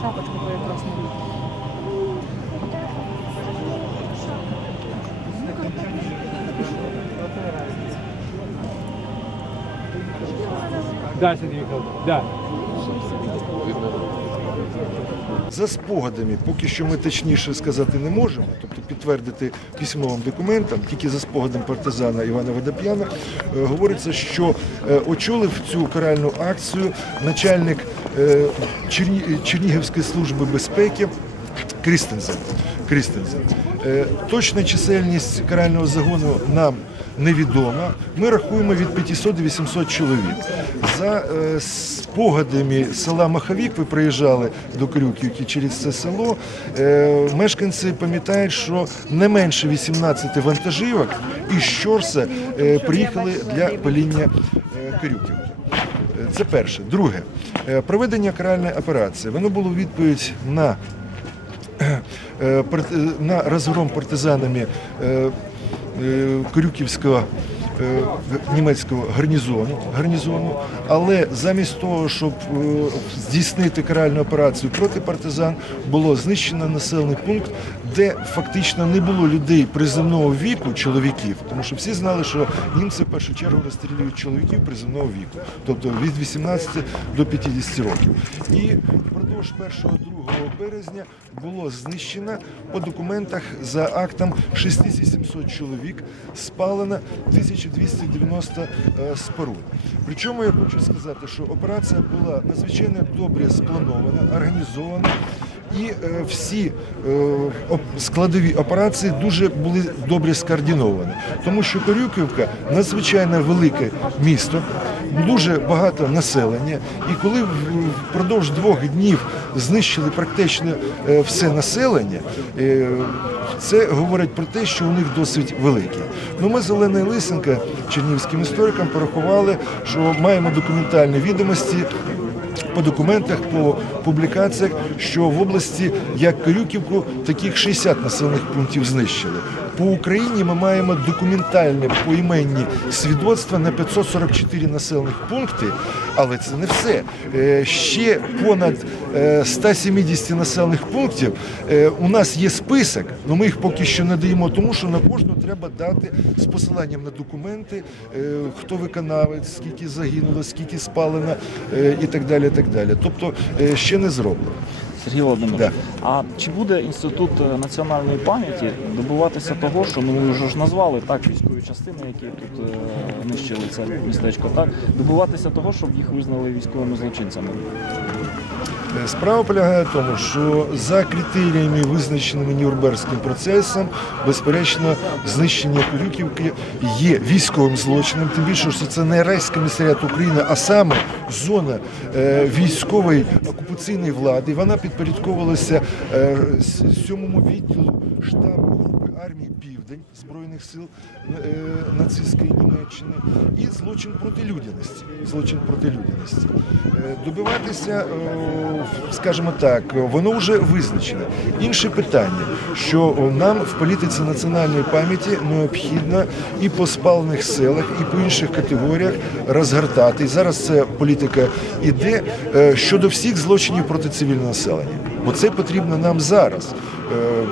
Шапочку твою якраз не видно. Да, Сергій Михайлович, да. За спогадами, поки що ми точніше сказати не можемо, тобто підтвердити письмовим документам, тільки за спогадом партизана Івана Водоп'яна, е, говориться, що е, очолив цю каральну акцію начальник е, Чернігівської служби безпеки Крістензен. Крістензен. Е, Точна чисельність карального загону нам невідома. Ми рахуємо від 500 до 800 чоловік. За е, спогадами села Маховік, ви приїжджали до Крюківки через це село. е, Мешканці пам'ятають, що не менше 18 вантажівок із Щорса приїхали для паління Крюківки. Це перше. Друге, проведення каральної операції. Воно було відповідь на на розгром партизанами е, е, Крюківського е, німецького гарнізону, гарнізону, але замість того, щоб е, здійснити каральну операцію проти партизан, було знищено населений пункт, де фактично не було людей приземного віку, чоловіків, тому що всі знали, що німці в першу чергу розстрілюють чоловіків приземного віку, тобто від 18 до 50 років. І впродовж 1-2 березня було знищено по документах за актом 6700 чоловік, спалено 1290 е, споруд. Причому я хочу сказати, що операція була надзвичайно добре спланована, організована. І е, всі е, складові операції дуже були добре скоординовані, тому що Корюківка надзвичайно велике місто, дуже багато населення. І коли впродовж двох днів знищили практично е, все населення, це говорить про те, що у них досить велике. Ну, ми з Оленою Лисенко, чернігівським істориком, порахували, що маємо документальні відомості по документах, по публікаціях, що в області як Крюківку таких 60 населених пунктів знищили. По Україні ми маємо документальне поіменні свідоцтва на 544 населених пункти, але це не все. Е, Ще понад е, 170 населених пунктів е, у нас є список, але ми їх поки що не даємо, тому що на кожну треба дати з посиланням на документи, е, хто виконавець, скільки загинуло, скільки спалено е, і так далі. І так далі. Тобто е, ще не зроблено. Сергій Володимирович, Да. а чи буде інститут е, національної пам'яті добуватися того, що ну ви вже ж назвали так військові частини, які тут е, нищили це містечко, так добуватися того, щоб їх визнали військовими злочинцями? Е, Справа полягає в тому, що за критеріями, визначеними Нюрнберзьким процесом, безперечно, знищення Корюківки є військовим злочином, тим більше, що це не райськомісаріат України, а саме зона е, військової окупаційної влади. Вона підпорядковувалася е, сьомому відділу штабу групи армії Південь Збройних сил е, нацистської Німеччини і злочин проти людяності. Злочин проти людяності. Е, Добиватися, е, скажімо так, воно вже визначено. Інше питання, що нам в політиці національної пам'яті необхідно і по спалених селах, і по інших категоріях розгортати. І зараз ця політика іде щодо всіх злочинів проти цивільного населення. Бо це потрібно нам зараз. Е,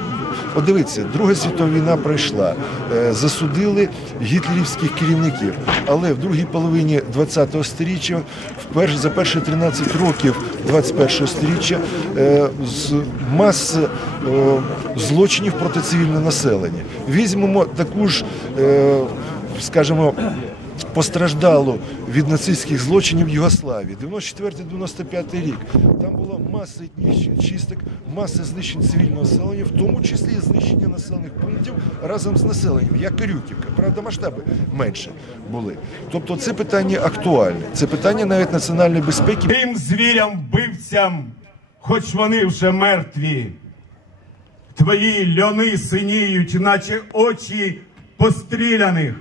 От дивіться, Друга світова війна пройшла, е, засудили гітлерівських керівників, але в другій половині ХХ століття, вперше за перші 13 років 21 століття, е, маса злочинів проти цивільного населення. Візьмемо таку ж, скажімо, постраждало від нацистських злочинів Югославії. 94-95 рік. Там була маса етнічних чисток, маса знищень цивільного населення, в тому числі і знищення населених пунктів разом з населенням, як Корюківка. Правда, масштаби менше були. Тобто це питання актуальне. Це питання навіть національної безпеки. Тим звірям вбивцям, хоч вони вже мертві. Твої льони синіють, наче очі постріляних.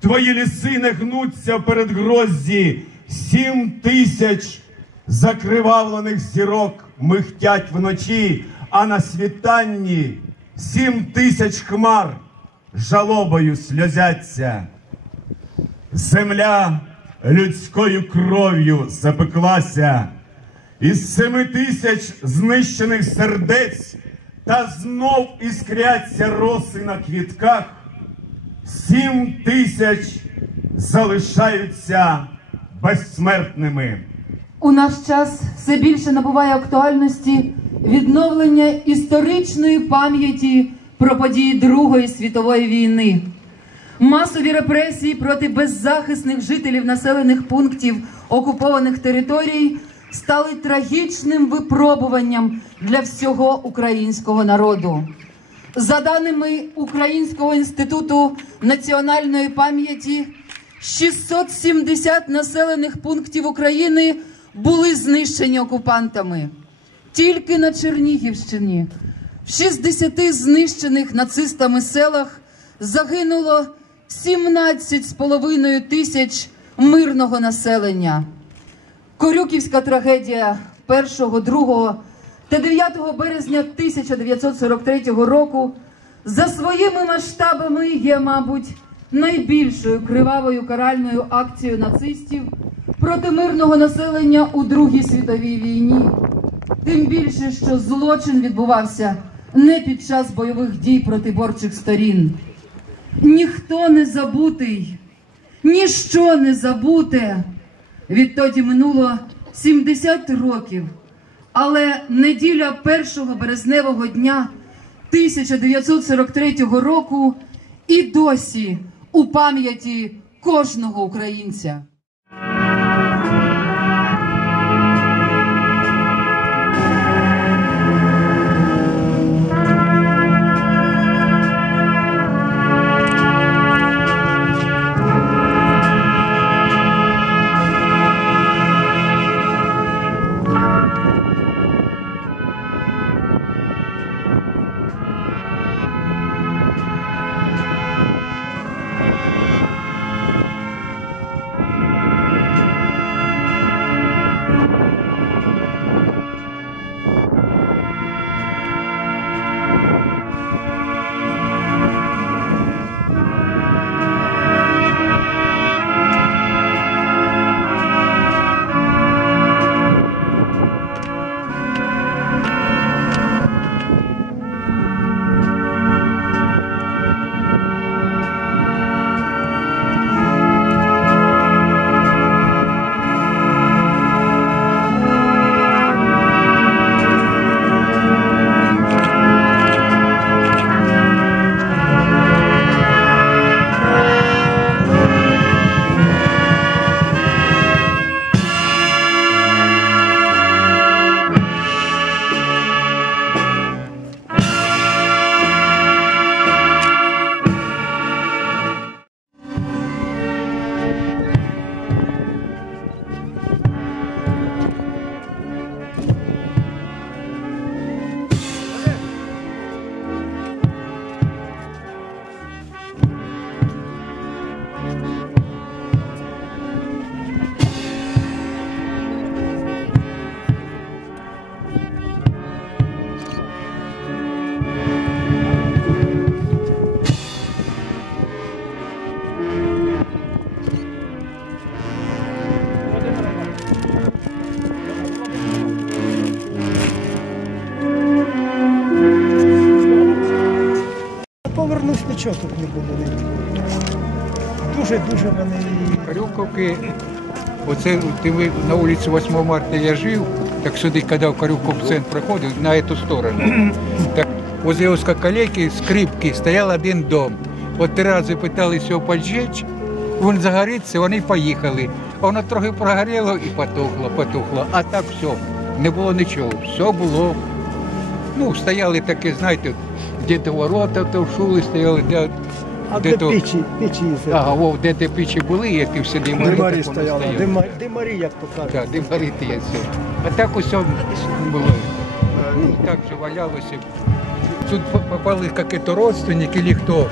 Твої ліси не гнуться перед грозді. Сім тисяч закривавлених зірок михтять вночі, а на світанні сім тисяч хмар жалобою сльозяться. Земля людською кров'ю запеклася, із семи тисяч знищених сердець, та знов іскряться роси на квітках, сім тисяч залишаються безсмертними. У наш час все більше набуває актуальності відновлення історичної пам'яті про події Другої світової війни. Масові репресії проти беззахисних жителів населених пунктів окупованих територій стали трагічним випробуванням для всього українського народу. За даними Українського інституту національної пам'яті, 670 населених пунктів України були знищені окупантами. Тільки на Чернігівщині в 60 знищених нацистами селах загинуло 17,5 тисяч мирного населення. Корюківська трагедія 1, 2 та 9 березня 1943 року за своїми масштабами є, мабуть, найбільшою кривавою каральною акцією нацистів проти мирного населення у Другій світовій війні. Тим більше, що злочин відбувався не під час бойових дій протиборчих сторін. Ніхто не забутий, ніщо не забуте. Відтоді минуло 70 років. Але неділя 1 березневого дня 1943 року і досі у пам'яті кожного українця. Повернусь, нічого тут не буде. Дуже-дуже вони. Карюковки, оце ти ви на вулиці 8 марта я жив, так сюди, коли в Карюков центр проходив, на эту сторону. Так возле узкоколейки скрипки стояв один дом. От три рази питалися його поджечь, він загориться, вони поїхали. А воно трохи прогоріло і потухло, потухло. А так все, не було нічого. Все було. Ну, стояли такі, знаєте, де то ворота, то в шули стояли, де, А де де то. печі, печі Ага, вов, де те пічі були, які всі димарі, димарі стояли. стояли. Дима- Димарі, як то кажуть. Так, димарі є все. А так усе було. Е, Ну, так же валялося. Тут попали якісь родственники чи хто,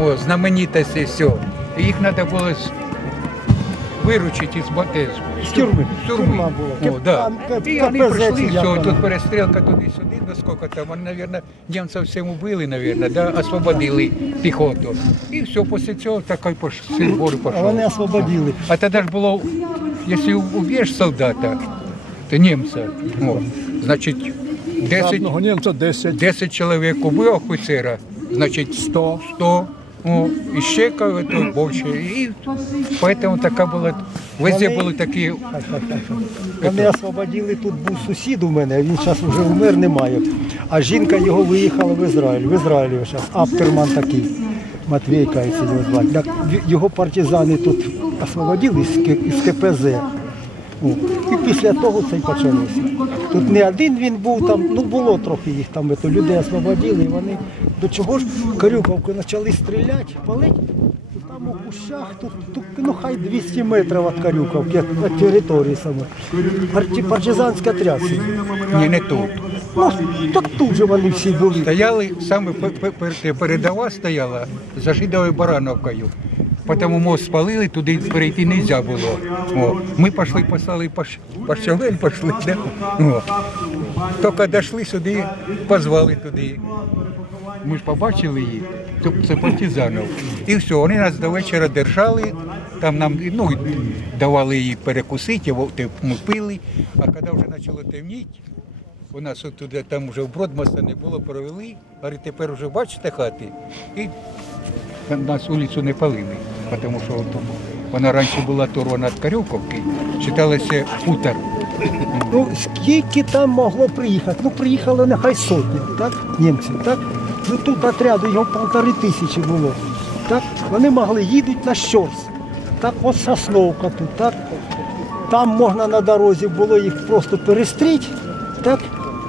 о, знаменитості все. І їх треба було виручити з бати. З тюрми. З тюрми. Тюрма була. О, да. І вони КПЗ, прийшли, як все, воно? тут перестрілка туди-сюди, сколько там, вони, наверное, немцев всім убили, наверное, да, освободили піхоту. І все, після цього такий пішов, сильбор А вони освободили. А тоді ж було, якщо уб'єш солдата, то німця, о, значить, 10, Одного німця 10. 10 чоловік убив офіцера, значить 100, 100, о, і ще кого-то більше. І поэтому така була, везде були такі, Вони освободили, тут був сусід у мене, він зараз вже умер, немає. А жінка його виїхала в Ізраїль. В Ізраїлі зараз Аптерман такий. Матвій кається його звати. Його партизани тут освободили з КПЗ. І після того це й почалося. Тут не один він був там, ну було трохи їх там, то людей освободили, і вони до чого ж Карюковки почали стріляти, палити. Там у кущах, тут, тут ну хай 200 метрів від Карюковки, від, території саме. Партизанська трясся. ні, не тут. Ну, так тут же вони всі були. Стояли, саме пе- пе- пе- передова стояла за Жидовою Барановкою. Потому мост спалили, туди перейти не можна було. О, ми пішли, послали по пішли. Да? Тільки дійшли сюди, позвали туди. Ми ж побачили тобто це партизанів. І все, вони нас до вечора держали, там нам ну, давали їй перекусити, ми пили, а коли вже почало темніти, у нас от туди, там вже в Бродмоста не було, провели, говорить, тепер вже бачите хати. І нас вулицю не палили, тому що от, вона раніше була оторвана від Карюковки, вважалася хутор. Ну, скільки там могло приїхати? Ну, приїхало нехай сотні, так? Німців, так? Ну тут отряду його полтори тисячі було. Так? Вони могли їдуть на щорс. Так, от Сосновка тут, так? Там можна на дорозі було їх просто перестріти, так?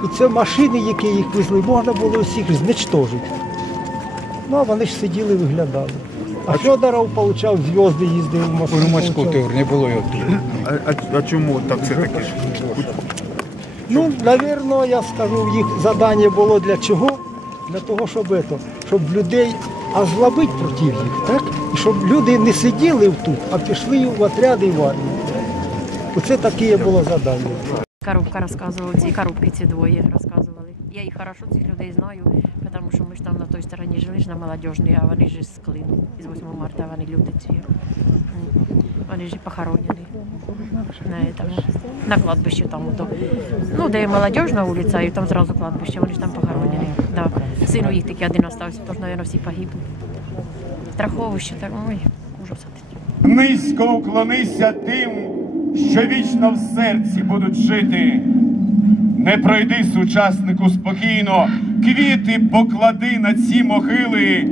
І це машини, які їх везли, можна було всіх знищити. Ну, а вони ж сиділи, виглядали. А Федоров отримав зв'язки, їздив в Москву. У Москву получав. не було його тут. А, а, а чому так все таки? Ну, напевно, я скажу, їх завдання було для чого? Для того, щоб, это, щоб людей озлобити проти їх, так? І щоб люди не сиділи тут, а пішли в отряди і в армію. Оце таке було завдання. Коробка розказувала, ці коробки ці двоє розказували. Я їх хорошо цих людей знаю, тому що ми ж там на той стороні жили ж на молодіжній, а вони ж з Клину, з 8 марта вони люди ці. Вони ж похоронені. На, этом, на кладбищі там, ото. ну, де молодіжна вулиця, і там зразу кладбище, вони ж там похоронені. Да. Син у їх тільки один остався, тож, мабуть, всі погибли. Страховище, так, ой, ужас. Низько уклонися тим, що вічно в серці будуть жити. Не пройди сучаснику спокійно, квіти поклади на ці могили,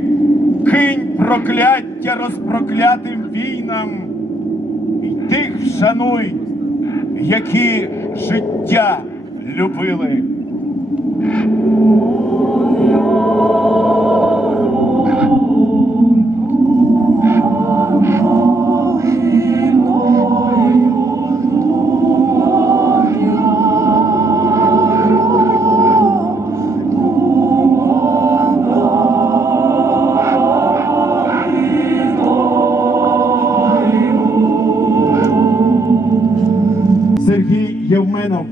кинь прокляття розпроклятим війнам, і тих вшануй, які життя любили. Сергій Євменов.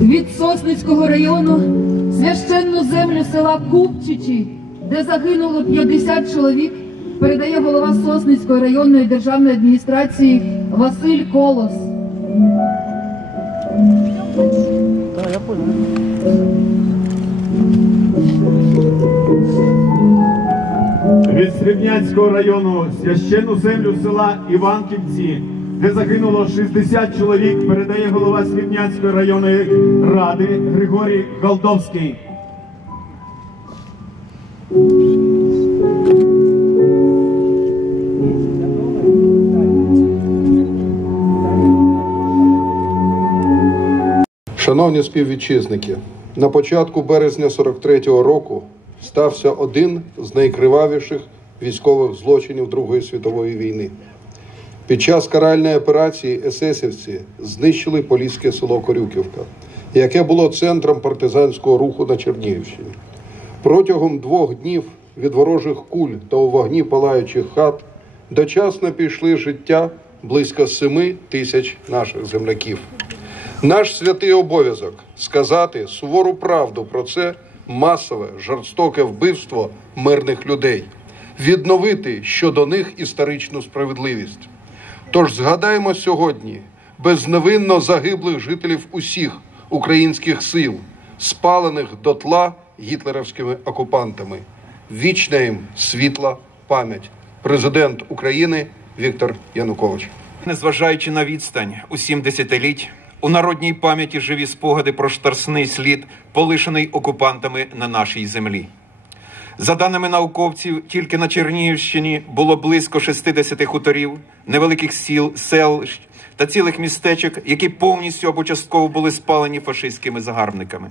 від Сосницького району священну землю села Купчичі, де загинуло 50 чоловік, передає голова Сосницької районної державної адміністрації Василь Колос. Так, я понял. Від Срібнянського району священну землю села Іванківці, де загинуло 60 чоловік, передає голова Срібнянської районної ради Григорій Голдовський. Шановні співвітчизники, на початку березня 43-го року стався один з найкривавіших військових злочинів Другої світової війни. Під час каральної операції есесівці знищили поліське село Корюківка, яке було центром партизанського руху на Чернігівщині. Протягом двох днів від ворожих куль та у вогні палаючих хат дочасно пішли життя близько 7 тисяч наших земляків. Наш святий обов'язок сказати сувору правду про це масове жорстоке вбивство мирних людей, відновити щодо них історичну справедливість. Тож згадаємо сьогодні безневинно загиблих жителів усіх українських сил, спалених дотла гітлерівськими окупантами. Вічна їм світла пам'ять. Президент України Віктор Янукович. Незважаючи на відстань у сім десятиліть, у народній пам'яті живі спогади про штарсний слід, полишений окупантами на нашій землі. За даними науковців, тільки на Чернігівщині було близько 60 хуторів, невеликих сіл, селищ та цілих містечок, які повністю або частково були спалені фашистськими загарбниками.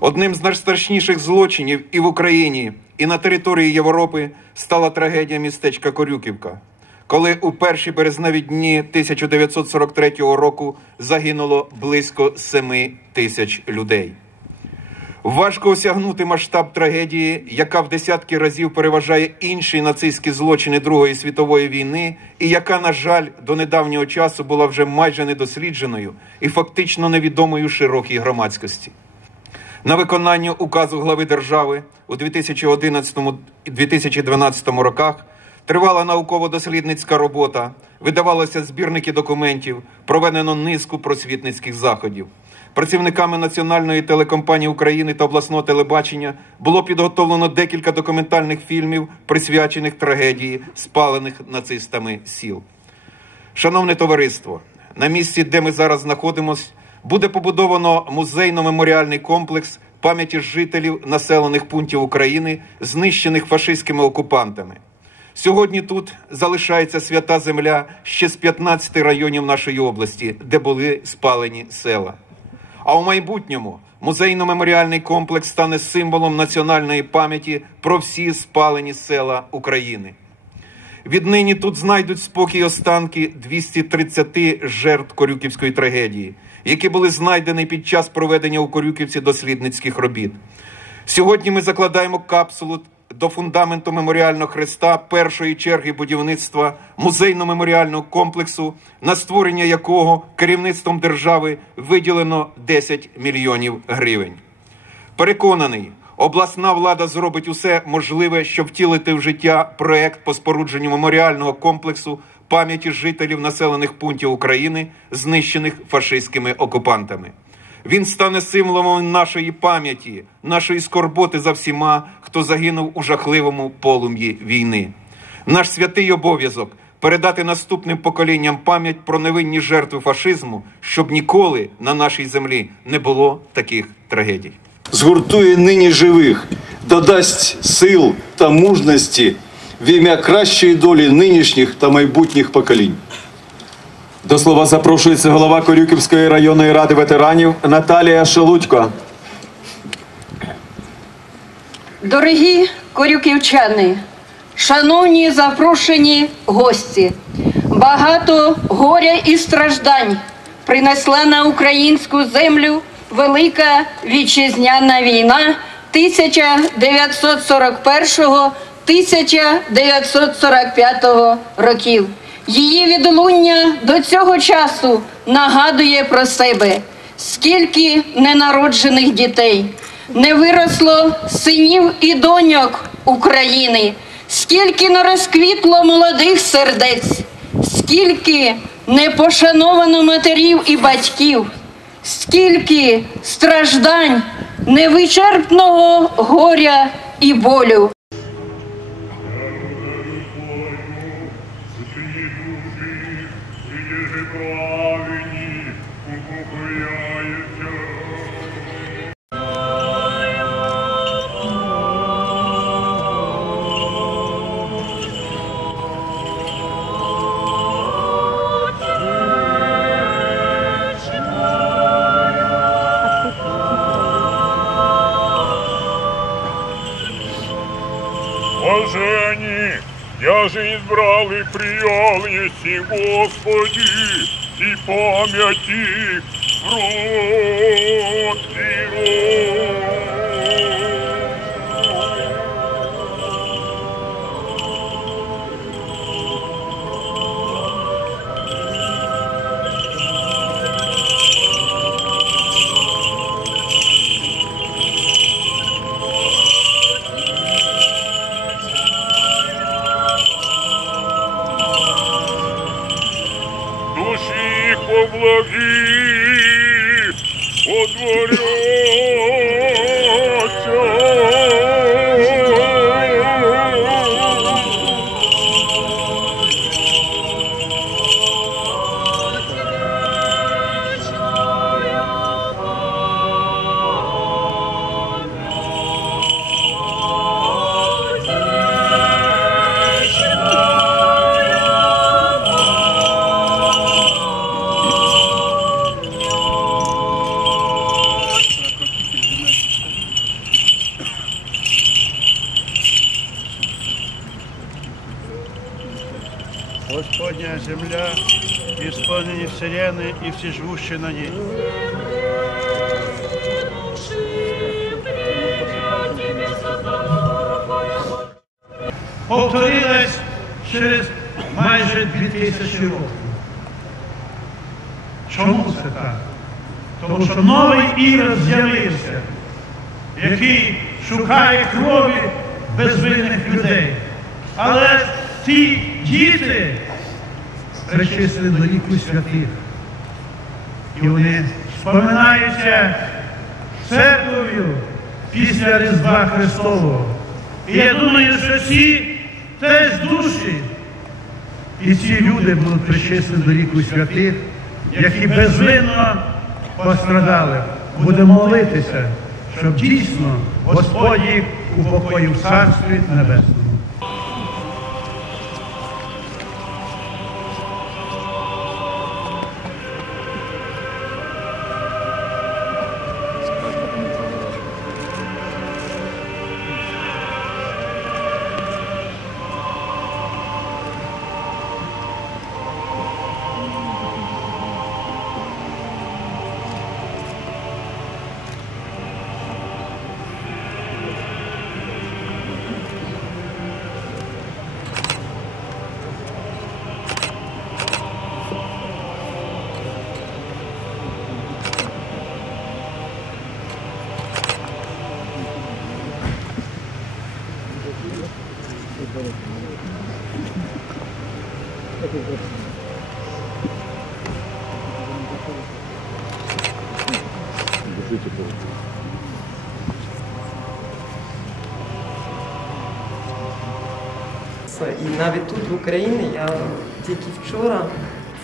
Одним з найстрашніших злочинів і в Україні, і на території Європи стала трагедія містечка Корюківка, коли у перші березневі дні 1943 року загинуло близько 7 тисяч людей. Важко осягнути масштаб трагедії, яка в десятки разів переважає інші нацистські злочини Другої світової війни, і яка, на жаль, до недавнього часу була вже майже недослідженою і фактично невідомою широкій громадськості. На виконання указу глави держави у 2011-2012 роках тривала науково-дослідницька робота, видавалися збірники документів, проведено низку просвітницьких заходів. Працівниками Національної телекомпанії України та обласного телебачення було підготовлено декілька документальних фільмів, присвячених трагедії спалених нацистами сіл. Шановне товариство, на місці, де ми зараз знаходимося, буде побудовано музейно-меморіальний комплекс пам'яті жителів населених пунктів України, знищених фашистськими окупантами. Сьогодні тут залишається свята земля ще з 15 районів нашої області, де були спалені села. А у майбутньому музейно-меморіальний комплекс стане символом національної пам'яті про всі спалені села України. Віднині тут знайдуть спокій останки 230 жертв Корюківської трагедії, які були знайдені під час проведення у Корюківці дослідницьких робіт. Сьогодні ми закладаємо капсулу до фундаменту меморіального хреста першої черги будівництва музейно-меморіального комплексу, на створення якого керівництвом держави виділено 10 мільйонів гривень. Переконаний, обласна влада зробить усе можливе, щоб втілити в життя проект по спорудженню меморіального комплексу пам'яті жителів населених пунктів України, знищених фашистськими окупантами. Він стане символом нашої пам'яті, нашої скорботи за всіма, хто загинув у жахливому полум'ї війни. Наш святий обов'язок передати наступним поколінням пам'ять про невинні жертви фашизму, щоб ніколи на нашій землі не було таких трагедій. згуртує нині живих, додасть сил та мужності в ім'я кращої долі нинішніх та майбутніх поколінь. До слова запрошується голова Корюківської районної ради ветеранів Наталія Шелудько. Дорогі корюківчани, шановні запрошені гості, багато горя і страждань принесла на українську землю Велика Вітчизняна війна 1941-1945 років. Її відлуння до цього часу нагадує про себе, скільки ненароджених дітей. Не виросло синів і доньок України, скільки не розквітло молодих сердець, скільки не пошановано матерів і батьків, скільки страждань, невичерпного горя і болю. Я же избрал и приел еси Господи, и памяти в рот благих всі живущі на ній. Повторилась через майже дві тисячі років. Чому це так? Тому що новий ірод з'явився, який шукає крові безвинних людей. Але ті діти причислені до ліку святих. І вони споминаються церков'ю після Різдва Христового. І я думаю, що ці теж душі, і ці люди будуть причислені до ліку святих, які безвинно пострадали. Будемо молитися, щоб дійсно Господь їх упокоїв Царстві Небесному. І навіть тут в Україні я тільки вчора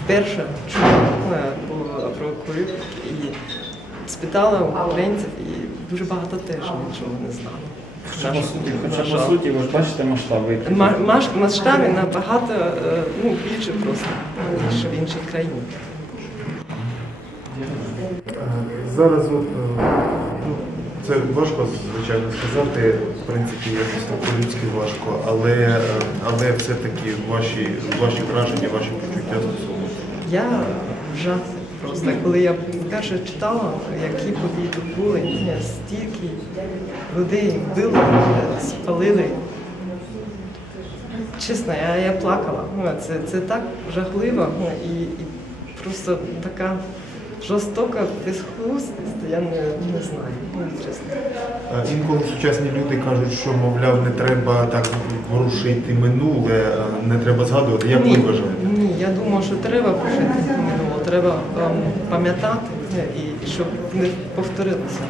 вперше чула е, про, корюк і спитала у українців, і дуже багато теж нічого не знали. Хоча, по суті, хоча по суті, ви ж бачите масштаби. Ма- маш- масштаби набагато е, ну, більше просто, ніж в інших країнах. Зараз от, е, ну, це важко, звичайно, сказати, в принципі, якось так по-людськи важко, але, е, але все-таки ваші, ваші враження, ваші почуття стосовно. Я в жахі просто. Коли я вперше читала, які події тут були, стільки людей вбили, спалили. Чесно, я, я плакала. Ну, Це, це так жахливо ну, і, і просто така жорстока безхлустість, я не, не знаю, ну, чесно. Е, Інколи сучасні люди кажуть, що, мовляв, не треба так ворушити минуле, не треба згадувати. Як ви вважаєте? Ні, я думаю, що треба пошити минуло, треба ем, пам'ятати е, і щоб не повторилося.